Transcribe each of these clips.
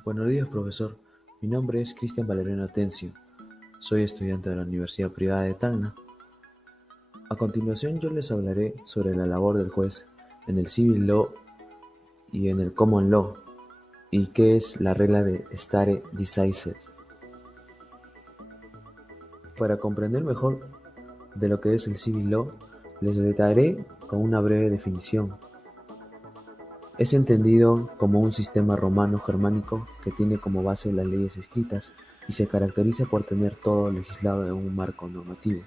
Buenos días, profesor. Mi nombre es Cristian Valeriano Atencio. Soy estudiante de la Universidad Privada de Tacna. A continuación, yo les hablaré sobre la labor del juez en el Civil Law y en el Common Law, y qué es la regla de stare decisis. Para comprender mejor de lo que es el Civil Law, les detallaré con una breve definición. Es entendido como un sistema romano-germánico que tiene como base las leyes escritas y se caracteriza por tener todo legislado en un marco normativo.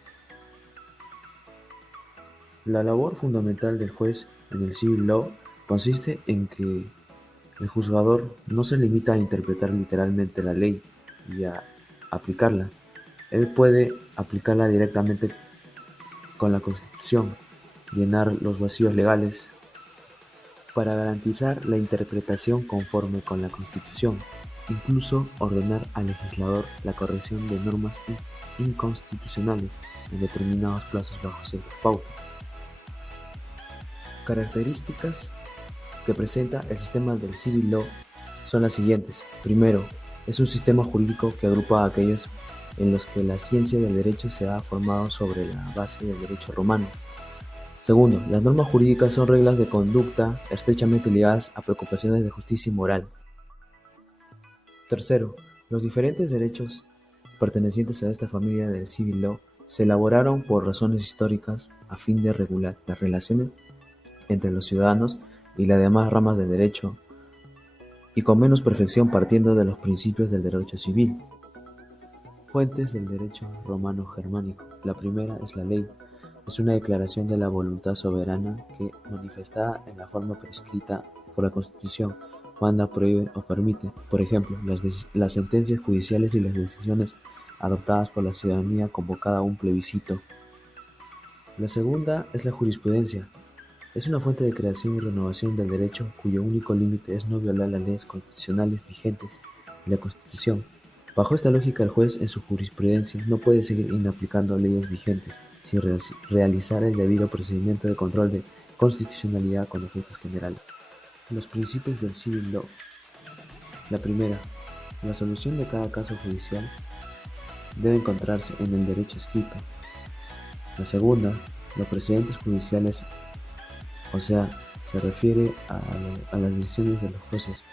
La labor fundamental del juez en el Civil Law consiste en que el juzgador no se limita a interpretar literalmente la ley y a aplicarla. Él puede aplicarla directamente con la Constitución, llenar los vacíos legales para garantizar la interpretación conforme con la Constitución, incluso ordenar al legislador la corrección de normas inconstitucionales en determinados plazos bajo ciertas pautas. Características que presenta el sistema del Civil Law son las siguientes. Primero, es un sistema jurídico que agrupa a aquellos en los que la ciencia del derecho se ha formado sobre la base del derecho romano. Segundo, las normas jurídicas son reglas de conducta estrechamente ligadas a preocupaciones de justicia y moral. Tercero, los diferentes derechos pertenecientes a esta familia del Civil Law se elaboraron por razones históricas a fin de regular las relaciones entre los ciudadanos y las demás ramas del derecho, y con menos perfección partiendo de los principios del derecho civil. Fuentes del derecho romano-germánico. La primera es la ley. Es una declaración de la voluntad soberana que, manifestada en la forma prescrita por la Constitución, manda, prohíbe o permite, por ejemplo, las sentencias judiciales y las decisiones adoptadas por la ciudadanía convocada a un plebiscito. La segunda es la jurisprudencia. Es una fuente de creación y renovación del derecho cuyo único límite es no violar las leyes constitucionales vigentes y la Constitución. Bajo esta lógica, el juez en su jurisprudencia no puede seguir inaplicando leyes vigentes sin realizar el debido procedimiento de control de constitucionalidad con efectos generales. Los principios del Civil Law. La primera, la solución de cada caso judicial debe encontrarse en el derecho escrito. La segunda, los precedentes judiciales, o sea, se refiere a las decisiones de los jueces,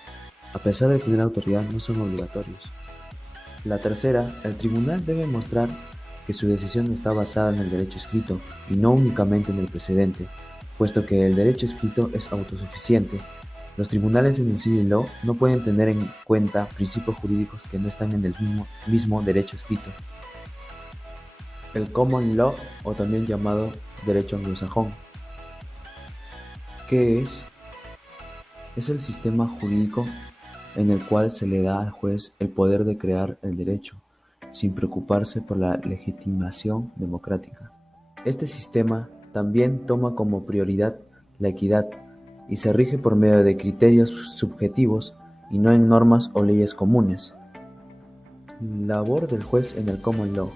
a pesar de tener autoridad, no son obligatorios. La tercera, el tribunal debe mostrar que su decisión está basada en el derecho escrito y no únicamente en el precedente, puesto que el derecho escrito es autosuficiente. Los tribunales en el Civil Law no pueden tener en cuenta principios jurídicos que no están en el mismo derecho escrito. El Common Law, o también llamado derecho anglosajón. ¿Qué es? Es el sistema jurídico en el cual se le da al juez el poder de crear el derecho, sin preocuparse por la legitimación democrática. Este sistema también toma como prioridad la equidad y se rige por medio de criterios subjetivos y no en normas o leyes comunes. Labor del juez en el Common Law.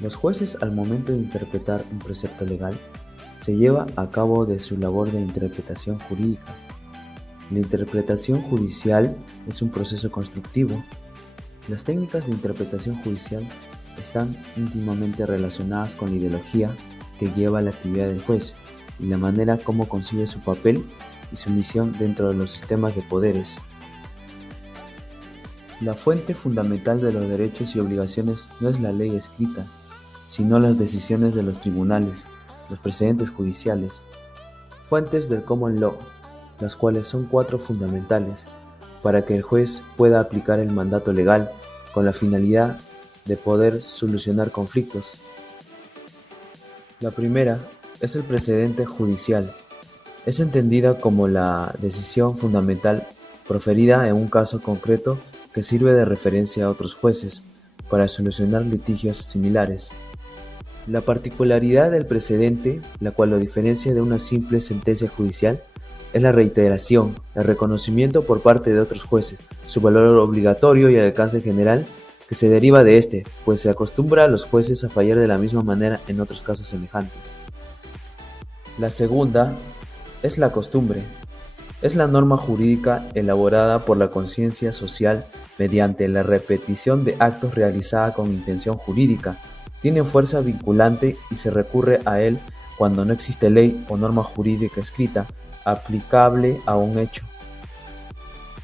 Los jueces, al momento de interpretar un precepto legal, se lleva a cabo de su labor de interpretación jurídica. La interpretación judicial es un proceso constructivo. Las técnicas de interpretación judicial están íntimamente relacionadas con la ideología que lleva la actividad del juez y la manera como concibe su papel y su misión dentro de los sistemas de poderes. La fuente fundamental de los derechos y obligaciones no es la ley escrita, sino las decisiones de los tribunales, los precedentes judiciales. Fuentes del Common Law, las cuales son 4 fundamentales para que el juez pueda aplicar el mandato legal con la finalidad de poder solucionar conflictos. La primera es el precedente judicial. Es entendida como la decisión fundamental proferida en un caso concreto que sirve de referencia a otros jueces para solucionar litigios similares. La particularidad del precedente, la cual lo diferencia de una simple sentencia judicial, es la reiteración, el reconocimiento por parte de otros jueces, su valor obligatorio y el alcance general que se deriva de este, pues se acostumbra a los jueces a fallar de la misma manera en otros casos semejantes. La segunda es la costumbre. Es la norma jurídica elaborada por la conciencia social mediante la repetición de actos realizada con intención jurídica. Tiene fuerza vinculante y se recurre a él cuando no existe ley o norma jurídica escrita aplicable a un hecho.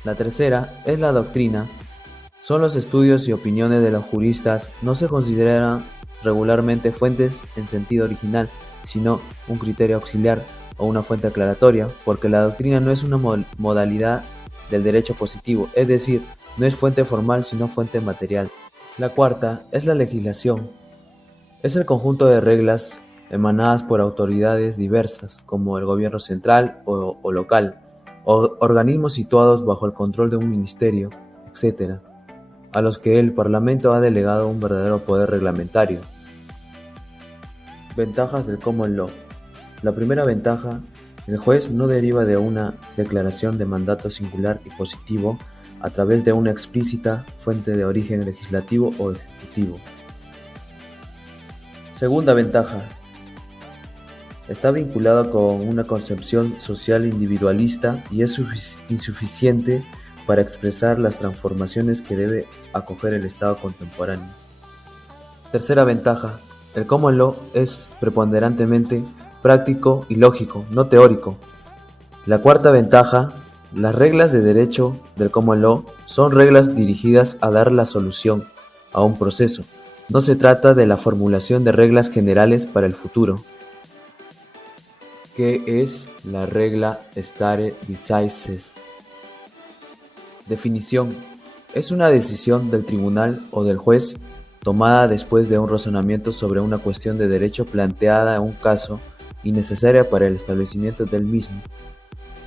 La tercera es la doctrina. Son los estudios y opiniones de los juristas. No se consideran regularmente fuentes en sentido original, sino un criterio auxiliar o una fuente aclaratoria, porque la doctrina no es una modalidad del derecho positivo, es decir, no es fuente formal sino fuente material. La cuarta es la legislación. Es el conjunto de reglas emanadas por autoridades diversas, como el gobierno central o local, o organismos situados bajo el control de un ministerio, etc., a los que el Parlamento ha delegado un verdadero poder reglamentario. Ventajas del Common Law. La primera ventaja: el juez no deriva de una declaración de mandato singular y positivo a través de una explícita fuente de origen legislativo o ejecutivo. Segunda ventaja: está vinculado con una concepción social individualista y es insuficiente para expresar las transformaciones que debe acoger el Estado contemporáneo. Tercera ventaja: el common law es preponderantemente práctico y lógico, no teórico. La cuarta ventaja: las reglas de derecho del common law son reglas dirigidas a dar la solución a un proceso. No se trata de la formulación de reglas generales para el futuro. ¿Qué es la regla stare decisis? Definición: es una decisión del tribunal o del juez tomada después de un razonamiento sobre una cuestión de derecho planteada en un caso y necesaria para el establecimiento del mismo.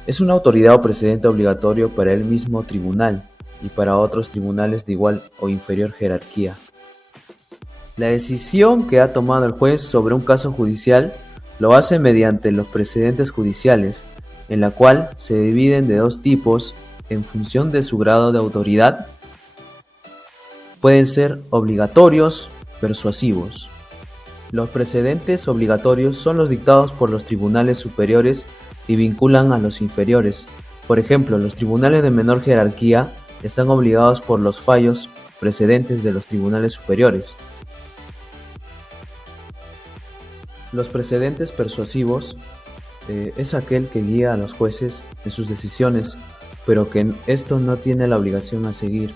Es una autoridad o precedente obligatorio para el mismo tribunal y para otros tribunales de igual o inferior jerarquía. La decisión que ha tomado el juez sobre un caso judicial lo hace mediante los precedentes judiciales, en la cual se dividen de dos tipos en función de su grado de autoridad. Pueden ser obligatorios, persuasivos. Los precedentes obligatorios son los dictados por los tribunales superiores y vinculan a los inferiores. Por ejemplo, los tribunales de menor jerarquía están obligados por los fallos precedentes de los tribunales superiores. Los precedentes persuasivos es aquel que guía a los jueces en sus decisiones, pero que esto no tiene la obligación a seguir.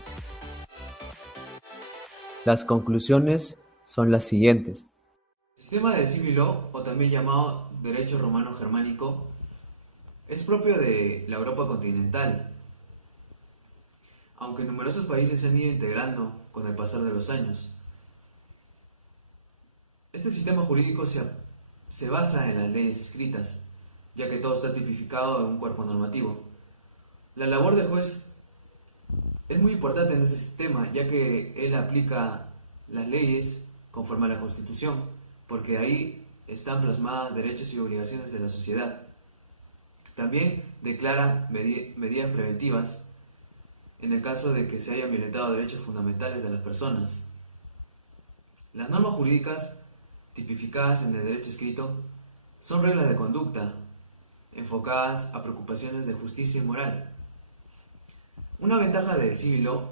Las conclusiones son las siguientes. El sistema del Civil Law, o también llamado Derecho Romano Germánico, es propio de la Europa continental, aunque numerosos países se han ido integrando con el pasar de los años. Este sistema jurídico se basa en las leyes escritas, ya que todo está tipificado en un cuerpo normativo. La labor del juez es muy importante en este sistema, ya que él aplica las leyes conforme a la Constitución, porque ahí están plasmadas derechos y obligaciones de la sociedad. También declara medidas preventivas en el caso de que se hayan violentado derechos fundamentales de las personas. Las normas jurídicas tipificadas en el derecho escrito son reglas de conducta enfocadas a preocupaciones de justicia y moral. Una ventaja del Civil Law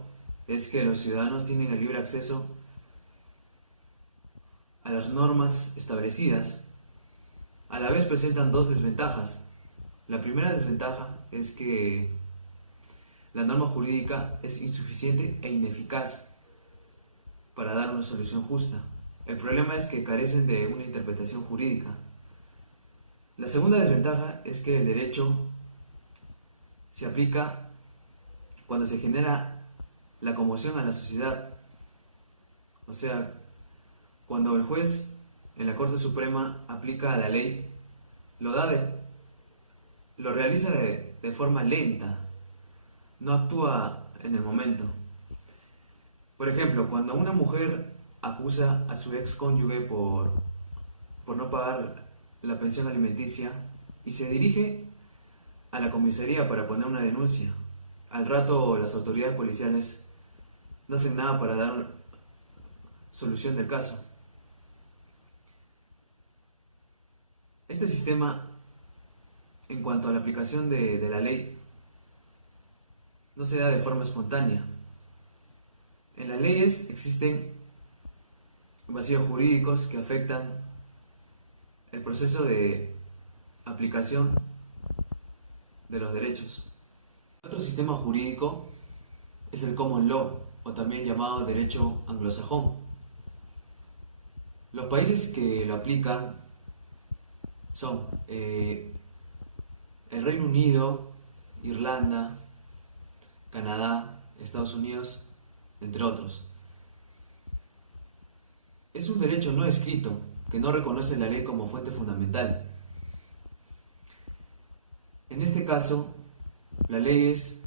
es que los ciudadanos tienen el libre acceso a las normas establecidas. A la vez presentan dos desventajas. La primera desventaja es que la norma jurídica es insuficiente e ineficaz para dar una solución justa. El problema es que carecen de una interpretación jurídica. La segunda desventaja es que el derecho se aplica cuando se genera la conmoción a la sociedad. O sea, cuando el juez en la Corte Suprema aplica la ley, lo realiza de forma lenta, no actúa en el momento. Por ejemplo, cuando una mujer acusa a su ex cónyuge por no pagar la pensión alimenticia y se dirige a la comisaría para poner una denuncia, al rato las autoridades policiales no hacen nada para dar solución del caso. Este sistema, en cuanto a la aplicación de la ley, no se da de forma espontánea. En las leyes existen vacíos jurídicos que afectan el proceso de aplicación de los derechos. Otro sistema jurídico es el Common Law, o también llamado derecho anglosajón. Los países que lo aplican son el Reino Unido, Irlanda, Canadá, Estados Unidos, entre otros. Es un derecho no escrito que no reconoce la ley como fuente fundamental. En este caso, las leyes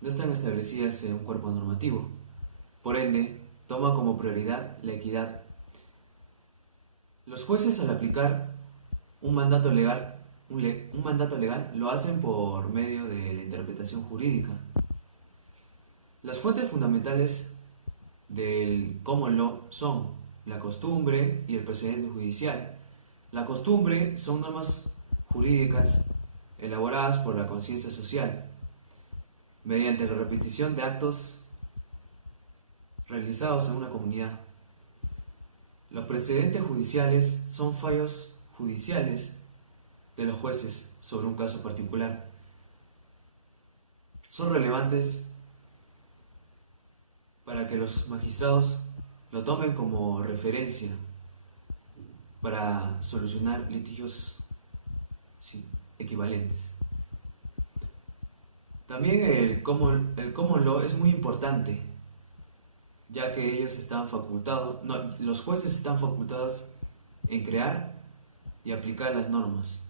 no están establecidas en un cuerpo normativo. Por ende, toma como prioridad la equidad. Los jueces, al aplicar un mandato legal, un mandato legal, lo hacen por medio de la interpretación jurídica. Las fuentes fundamentales del common law son la costumbre y el precedente judicial. La costumbre son normas jurídicas elaboradas por la conciencia social mediante la repetición de actos realizados en una comunidad. Los precedentes judiciales son fallos judiciales de los jueces sobre un caso particular. Son relevantes para que los magistrados lo tomen como referencia para solucionar litigios equivalentes. También el common law es muy importante, ya que ellos están facultados, no, los jueces están facultados en crear y aplicar las normas.